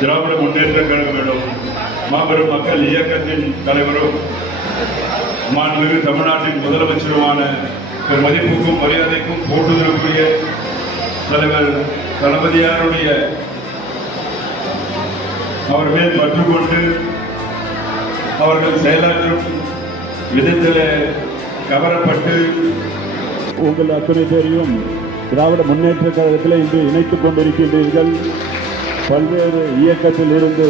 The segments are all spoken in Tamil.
திராவிட முன்னேற்ற கழகம் மாபெரும் மக்கள் இயக்கத்தின் தலைவரும் மாண்புமிகு தமிழ்நாட்டின் முதலமைச்சருமான மதிப்புக்கும் மரியாதைக்கும் போட்டுதலுக்குரிய தலைவர் தளபதியாருடைய அவர் மேல் பற்றுக்கொண்டு அவர்கள் செயலாற்றும் விதத்தில் கவரப்பட்டு உங்கள் அத்தனை பேரையும் திராவிட முன்னேற்ற கழகத்தில் இன்று இணைத்துக் கொண்டிருக்கின்றீர்கள். பல்வேறு இயக்கத்தில் இருந்து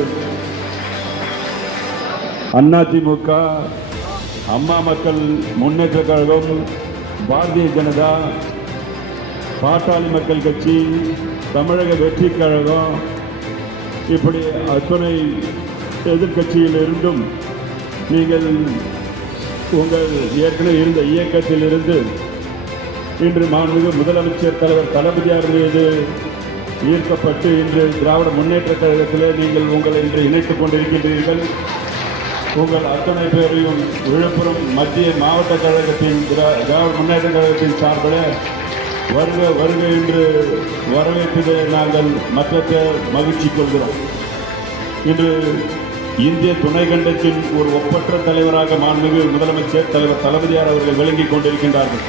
அதிமுக, அம்மா மக்கள் முன்னேற்ற கழகம், பாரதிய ஜனதா, பாட்டாளி மக்கள் கட்சி, தமிழக வெற்றி கழகம், இப்படி அத்தனை எதிர்கட்சியில் இருந்தும் நீங்கள் உங்கள் ஏற்கனவே இருந்த இயக்கத்தில் இருந்து இன்று மாண்புமிகு முதலமைச்சர் தலைவர் தளபதியார் மீது ஈர்க்கப்பட்டு இன்று திராவிட முன்னேற்ற கழகத்தில் நீங்கள் உங்களை இன்று இணைத்துக் கொண்டிருக்கின்றீர்கள். உங்கள் அத்தனை பேரையும் விழுப்புரம் மத்திய மாவட்ட கழகத்தின் திராவிட முன்னேற்ற கழகத்தின் சார்பில் வருக வருக என்று வரவேற்பதை நாங்கள் மற்ற மகிழ்ச்சி கொள்கிறோம். இன்று இந்திய துணைக்கண்டத்தின் ஒரு ஒப்பற்ற தலைவராக மாண்புமிகு முதலமைச்சர் தலைவர் தளபதியார் அவர்கள் விளங்கிக் கொண்டிருக்கின்றார்கள்.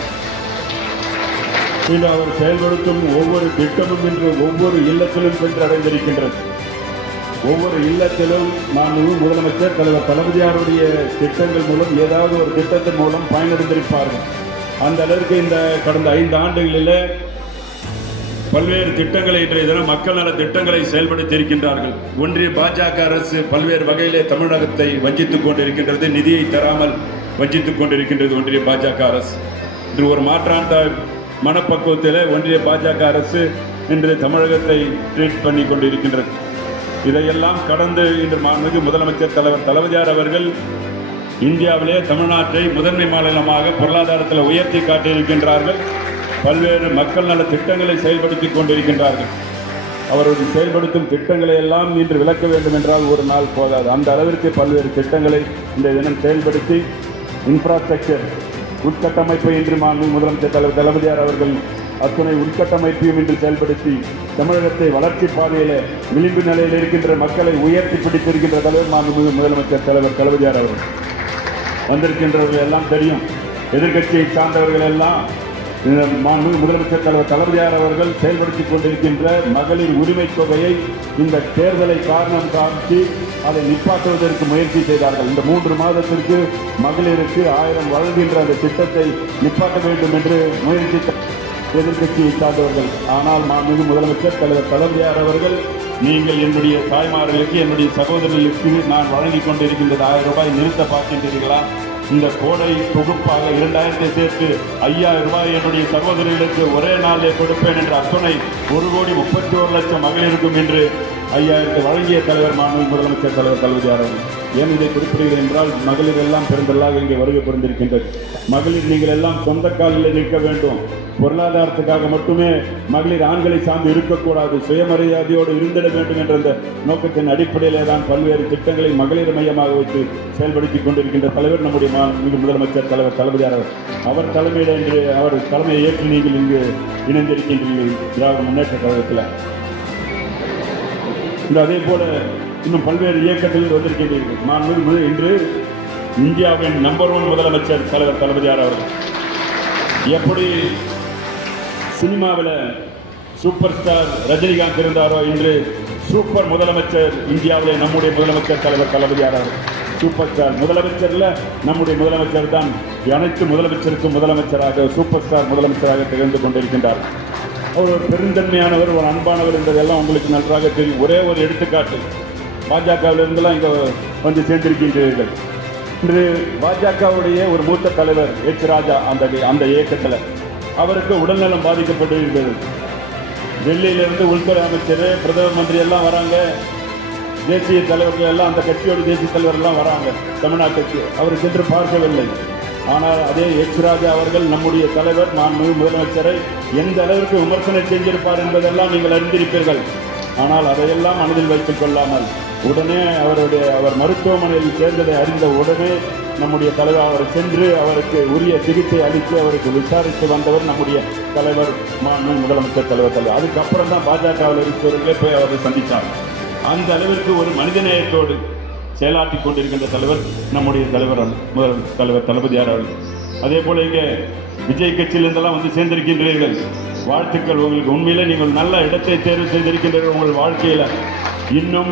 இன்று அவர் செயல்படுத்தும் ஒவ்வொரு திட்டமும் இன்று ஒவ்வொரு இல்லத்திலும் சென்று அடைந்திருக்கின்றது. ஒவ்வொரு இல்லத்திலும் மாண்புமிகு முதலமைச்சர் தலைவர் தளபதியாருடைய திட்டங்கள் மூலம் ஏதாவது ஒரு திட்டத்தின் மூலம் பயனடைந்திருப்பார்கள். அந்த அளவிற்கு இந்த கடந்த 5 ஆண்டுகளில் பல்வேறு திட்டங்களை இன்றைய தினம் மக்கள் நல திட்டங்களை செயல்படுத்தி இருக்கின்றார்கள். ஒன்றிய பாஜக அரசு பல்வேறு வகையிலே தமிழகத்தை வஞ்சித்துக் கொண்டிருக்கின்றது, நிதியை தராமல் வஞ்சித்துக் கொண்டிருக்கின்றது ஒன்றிய பாஜக அரசு. இன்று ஒரு மாற்றாந்த மனப்பக்குவத்தில் ஒன்றிய பாஜக அரசு இன்று தமிழகத்தை ட்ரீட் பண்ணி கொண்டிருக்கின்றது. இதையெல்லாம் கடந்து இன்று மாண்புமிகு முதலமைச்சர் தலைவர் தளபதியார் அவர்கள் இந்தியாவிலே தமிழ்நாட்டை முதன்மை மாநிலமாக பொருளாதாரத்தில் உயர்த்தி காட்டியிருக்கின்றார்கள். பல்வேறு மக்கள் நல திட்டங்களை செயல்படுத்திக் கொண்டிருக்கின்றார்கள். அவருடைய செயல்படுத்தும் திட்டங்களை எல்லாம் இன்று விளக்க வேண்டும் என்றால் ஒரு நாள் போதாது. அந்த அளவிற்கு பல்வேறு திட்டங்களை இந்த தினம் செயல்படுத்தி இன்ஃப்ராஸ்ட்ரக்சர் உட்கட்டமைப்பை இன்று மாண்புமிகு முதலமைச்சர் தலைவர் தளபதியார் அவர்கள் அத்துணை உட்கட்டமைப்பையும் இன்று செயல்படுத்தி தமிழகத்தை வளர்ச்சி பாதையில் விளிம்பு நிலையில் இருக்கின்ற மக்களை உயர்த்தி பிடித்திருக்கின்ற தலைவர் மாண்புமிகு முதலமைச்சர் தலைவர் தளபதியார் அவர்கள். வந்திருக்கின்றவர்கள் எல்லாம் தெரியும். எதிர்கட்சியை சார்ந்தவர்கள் எல்லாம் மாண்புமிகு முதலமைச்சர் தலைவர் தளபதியார் அவர்கள் செயல்படுத்திக் கொண்டிருக்கின்ற மகளிர் உரிமை தொகையை இந்த தேர்தலை காரணம் காட்டி அதை நிப்பாட்டுவதற்கு முயற்சி செய்தார்கள். இந்த 3 மாதத்திற்கு மகளிருக்கு 1000 வழங்குகின்ற அந்த திட்டத்தை நிப்பாட்ட வேண்டும் என்று முயற்சி எதிர்கட்சியை சார்ந்தவர்கள். ஆனால் மாண்புமிகு முதலமைச்சர் தலைவர் தளபதியார் அவர்கள் நீங்கள் என்னுடைய தாய்மார்களுக்கு, என்னுடைய சகோதரர்களுக்கு நான் வழங்கி கொண்டிருக்கின்றது 1000 ரூபாய் நிறுத்த பார்க்கின்றீர்களா? இந்த கோடை தொகுப்பாக 2000 சேர்த்து 5000 ரூபாய் என்னுடைய சகோதரிகளுக்கு ஒரே நாளில் கொடுப்பேன் என்ற அத்துணை 1,31,00,000 மகளிருக்கும் என்று 5000 வழங்கிய தலைவர் மாண்புமிகு முதலமைச்சர் தலைவர் தளபதியார் அவர்கள். ஏன் இதை குறிப்பிடுகிறேன் என்றால் மகளிர் எல்லாம் பெருந்தலாக இங்கே வருகை புரிந்திருக்கின்றது. மகளிர் நீங்கள் எல்லாம் சொந்த காலில் நிற்க வேண்டும். பொருளாதாரத்துக்காக மட்டுமே மகளிர் ஆண்களை சார்ந்து இருக்கக்கூடாது, சுயமரியாதையோடு இருந்திட வேண்டும் என்ற அந்த நோக்கத்தின் அடிப்படையிலே தான் பல்வேறு திட்டங்களை மகளிர் மையமாக வைத்து செயல்படுத்திக் கொண்டிருக்கின்ற தலைவர் நம்முடைய முதலமைச்சர் தலைவர் தளபதியார் அவர் தலைமையில் என்று அவர் தலைமையை ஏற்று நீங்கள் இங்கு இணைந்திருக்கின்றீர்கள் திராவிட முன்னேற்ற கழகத்தில். இந்த அதே போல இன்னும் பல்வேறு இயக்கத்தில் வந்திருக்கின்றீர்கள். இன்று இந்தியாவின் நம்பர் 1 முதலமைச்சர் தலைவர் தளபதியார் அவர்கள் எப்படி சினிமாவில் சூப்பர் ஸ்டார் ரஜினிகாந்த் இருந்தாரோ, இன்று சூப்பர் முதலமைச்சர் இந்தியாவிலே நம்முடைய முதலமைச்சர் தலைவர் தளபதியார் அவர்கள். சூப்பர் ஸ்டார் முதலமைச்சரில் நம்முடைய முதலமைச்சர் தான் அனைத்து முதலமைச்சருக்கும் முதலமைச்சராக சூப்பர் ஸ்டார் முதலமைச்சராக திகழ்ந்து கொண்டிருக்கின்றார். அவர் ஒரு பெருந்தன்மையானவர், ஒரு அன்பானவர் என்பதெல்லாம் உங்களுக்கு நன்றாக தெரியும். ஒரே ஒரு எடுத்துக்காட்டு, பாஜகவிலிருந்தெல்லாம் இங்கே வந்து சேர்ந்திருக்கின்றீர்கள். இன்று பாஜகவுடைய ஒரு மூத்த தலைவர் எச் ராஜா அந்த இயக்கத்தில் அவருக்கு உடல்நலம் பாதிக்கப்பட்டிருக்கிறது. டெல்லியிலிருந்து உள்துறை அமைச்சர், பிரதம மந்திரி எல்லாம் வராங்க, தேசிய தலைவர்கள் எல்லாம் அந்த கட்சியோட தேசிய தலைவர் எல்லாம் வராங்க தமிழ்நாட்டுக்கு. அவர் சென்று பார்க்கவில்லை. ஆனால் அதே எச் ராஜா அவர்கள் நம்முடைய தலைவர் மாண்புமிகு முதலமைச்சரை எந்த அளவிற்கு விமர்சனம் செஞ்சிருப்பார் என்பதெல்லாம் நீங்கள் அறிந்திருப்பீர்கள். ஆனால் அதையெல்லாம் மனதில் வைத்துக் கொள்ளாமல் உடனே அவர் மருத்துவமனையில் சேர்ந்ததை அறிந்த உடனே நம்முடைய தலைவர் அவர் சென்று அவருக்கு உரிய சிகிச்சை அளித்து அவருக்கு விசாரித்து வந்தவர் நம்முடைய தலைவர் முதலமைச்சர் தலைவர். அதுக்கப்புறம் தான் பாஜகவில் இருக்கிறவர்களே போய் அவரை சந்தித்தார். அந்த அளவிற்கு ஒரு மனிதநேயத்தோடு செயலாற்றி கொண்டிருக்கின்ற தலைவர் நம்முடைய தலைவர் முதல் தலைவர் தளபதியார் அவர்கள். அதே போல இங்கே விஜய் கட்சியிலிருந்தெல்லாம் வந்து சேர்ந்திருக்கின்றீர்கள். வாழ்த்துக்கள் உங்களுக்கு. உண்மையிலே நீங்கள் நல்ல இடத்தை தேர்வு செய்திருக்கின்றீர்கள். உங்கள் வாழ்க்கையில் இன்னும்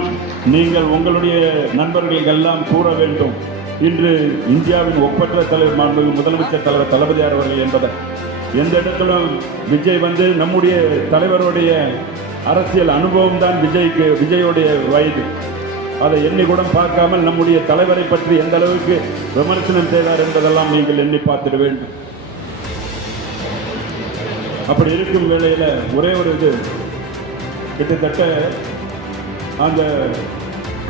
நீங்கள் உங்களுடைய நண்பர்களுக்கு எல்லாம் கூற வேண்டும். இன்று இந்தியாவின் ஒப்பற்ற தலைவர் மாண்புமிகு முதலமைச்சர் தலைவர் தளபதியார் அவர்கள் என்பதை எந்த இடத்திலும் விஜய் வந்து நம்முடைய தலைவருடைய அரசியல் அனுபவம் தான் விஜயோடைய வயது. அதை எண்ணி கூட பார்க்காமல் நம்முடைய தலைவரை பற்றி எந்த அளவுக்கு விமர்சனம் செய்தார் என்பதெல்லாம் நீங்கள் எண்ணி பார்த்திட வேண்டும். அப்படி இருக்கும் வேளையில் ஒரே ஒரு இது, கிட்டத்தட்ட அந்த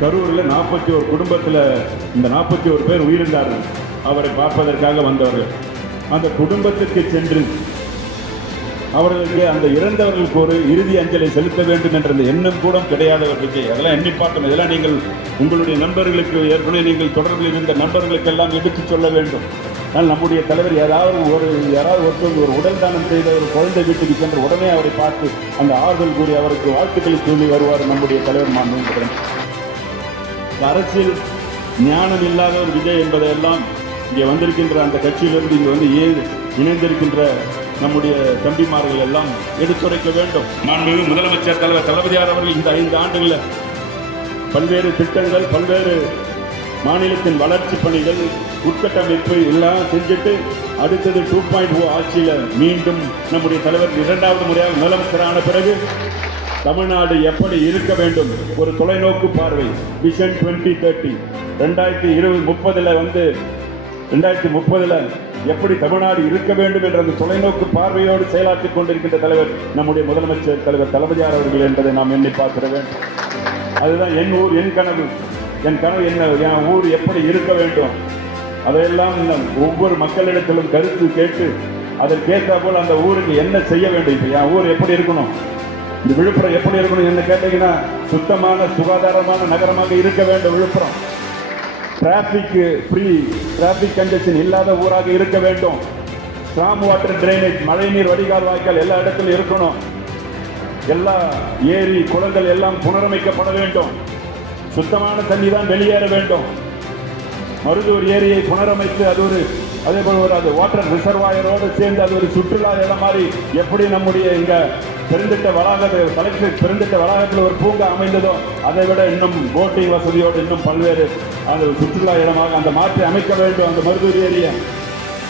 கரூரில் 41 குடும்பத்தில் இந்த 41 பேர் உயிரிழந்தார்கள். அவரை பார்ப்பதற்காக வந்தவர்கள் அந்த குடும்பத்திற்கு சென்று அவர்களுக்கு அந்த இறந்தவர்களுக்கு ஒரு இறுதி அஞ்சலை செலுத்த வேண்டும் என்ற எண்ணம் கூட கிடையாதவர் விஜய். அதெல்லாம் எண்ணி பார்க்கணும். இதெல்லாம் நீங்கள் உங்களுடைய நண்பர்களுக்கு ஏற்கனவே நீங்கள் தொடர்பில் இருந்த நண்பர்களுக்கெல்லாம் எடுத்து சொல்ல வேண்டும். ஆனால் நம்முடைய தலைவர் யாராவது ஒருத்தர் ஒரு உடல் தானம் செய்த ஒரு குழந்தை வீட்டுக்கு சென்று உடனே அவரை பார்த்து அந்த ஆறுதல் கூறி அவருக்கு வாழ்த்துக்களை சொல்லி வருவார் நம்முடைய தலைவர் மாண்புமிகு. அரசியல் ஞானம் இல்லாத ஒரு விஜய் என்பதையெல்லாம் இங்கே வந்திருக்கின்ற அந்த கட்சியிலிருந்து இங்கே வந்து இணைந்திருக்கின்ற நம்முடைய தம்பிமார்கள் எல்லாம் எடுத்துரைக்க வேண்டும். மாண்புமிகு முதலமைச்சர் தலைவர் தளபதியார் அவர்கள் இந்த 5 ஆண்டுகளில் பல்வேறு திட்டங்கள், பல்வேறு மாநிலத்தின் வளர்ச்சி பணிகள், உட்கட்டமைப்பு எல்லாம் செஞ்சுட்டு அடுத்தது 2.0 ஆட்சியில் மீண்டும் நம்முடைய தலைவர் 2வது முறையாக முதலமைச்சரான பிறகு தமிழ்நாடு எப்படி இருக்க வேண்டும், ஒரு தொலைநோக்கு பார்வை, விஷன் 2030 2030 எப்படி தமிழ்நாடு இருக்க வேண்டும் என்ற அந்த தொலைநோக்கு பார்வையோடு செயலாற்றிக் கொண்டிருக்கின்ற தலைவர் நம்முடைய முதலமைச்சர் தலைவர் தளபதியார் அவர்கள் என்பதை நாம் எண்ணி பார்த்திட வேண்டும். அதுதான் என் ஊர் என் கனவு. என் கனவு என்ன, என் ஊர் எப்படி இருக்க வேண்டும், அதையெல்லாம் ஒவ்வொரு மக்களிடத்திலும் கருத்து கேட்டு அதற்கேற்ற போல் அந்த ஊருக்கு என்ன செய்ய வேண்டும். இப்போ என் ஊர் எப்படி இருக்கணும், இந்த விழுப்புரம் எப்படி இருக்கணும் என்ன கேட்டீங்கன்னா, சுத்தமான சுகாதாரமான நகரமாக இருக்க வேண்டும். விழுப்புரம் டிராபிக் கன்ஜெஷன் இல்லாத ஊராக இருக்க வேண்டும். ஸ்ட்ராங் வாட்டர் டிரைனேஜ், மழைநீர் வடிகால் வாய்க்கால் எல்லா இடத்திலும் இருக்கணும். எல்லா ஏரி குளங்கள் எல்லாம் புனரமைக்கப்பட வேண்டும். சுத்தமான தண்ணி தான் வெளியேற வேண்டும். மருதூர் ஏரியை புனரமைத்து அதே போல அது வாட்டர் ரிசர்வாயரோடு சேர்ந்து அது ஒரு சுற்றுலா இடம் மாதிரி எப்படி நம்முடைய இங்க பெருந்திட்ட வளாகத்தில் கலெக்டர் பெருந்திட்ட வளாகத்தில் ஒரு பூங்கா அமைந்ததோ அதை விட இன்னும் போட்டிங் வசதியோடு இன்னும் பல்வேறு அந்த சுற்றுலா இடமாக அந்த மாற்றி அமைக்க வேண்டும். அந்த மருதூர் ஏரியா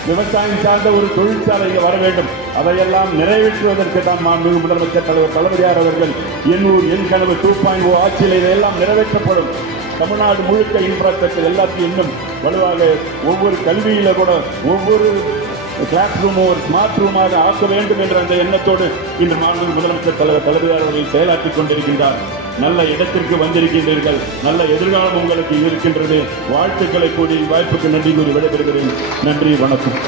விவசாயம் சார்ந்த ஒரு தொழிற்சாலை இங்கே வர வேண்டும். அதையெல்லாம் நிறைவேற்றுவதற்கு தான் மாண்புமிகு முதலமைச்சர் தலைவர் தளபதியார் அவர்கள் என் ஊர் என் கனவு 2.0 ஆட்சியில் இதையெல்லாம் நிறைவேற்றப்படும். தமிழ்நாடு முழுக்க இன்ஃப்ராஸ்ட்ரக்சர் எல்லாத்தையும் இன்னும் வலுவாக ஒவ்வொரு கல்வியில கூட ஒவ்வொரு கிளாஸ் ரூம் ஒரு ஸ்மார்ட் ரூமாக ஆக்க வேண்டும் என்ற அந்த எண்ணத்தோடு இன்று மாண்புமிகு முதலமைச்சர் தலைவர் தளபதியார் அவர்கள் செயலாற்றிக் கொண்டிருக்கின்றார். நல்ல இடத்திற்கு வந்திருக்கின்றீர்கள். நல்ல எதிர்காலம் உங்களுக்கு இருக்கின்றது. வாழ்த்துக்களை கூறி வாய்ப்புக்கு நன்றி கூறி விடைபெறுகிறேன். நன்றி, வணக்கம்.